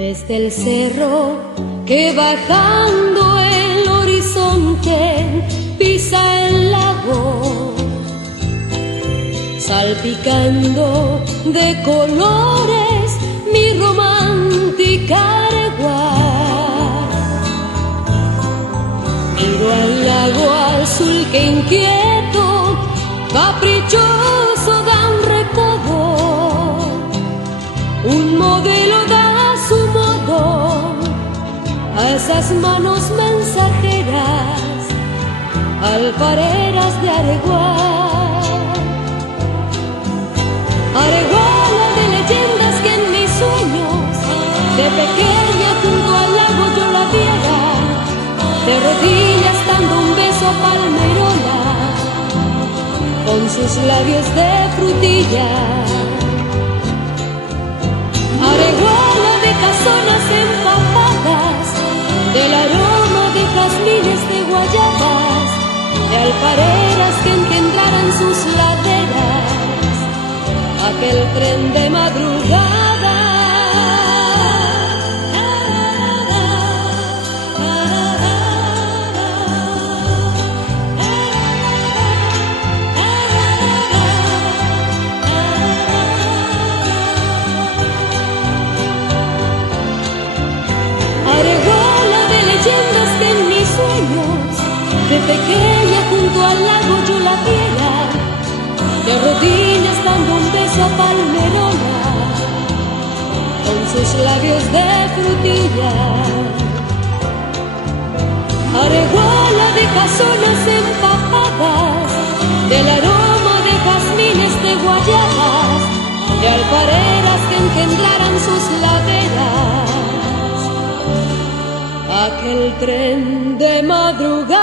Desde el cerro que bajando el horizonte pisa el lago, salpicando de colores mi romántica aregua. Miro al lago azul que inquieto, caprichoso da un recodo, un modelo da su modo a esas manos mensajeras, alfareras de Areguá. Areguá de leyendas que en mis sueños de pequeña junto al lago yo la viera, de rodillas dando un beso a Palmerola con sus labios de frutilla. Areguala de casonas empapadas, del aroma de jazmines de guayabas, de alfareras que engendraran sus laderas, aquel tren de madrugada. De pequeña junto al lago yo la viera, de rodillas dando un beso a Palmerola con sus labios de frutilla. Areguala de casonas empapadas, del aroma de jazmines de guayabas, de alfareras que engendraran sus laderas, aquel tren de madrugada.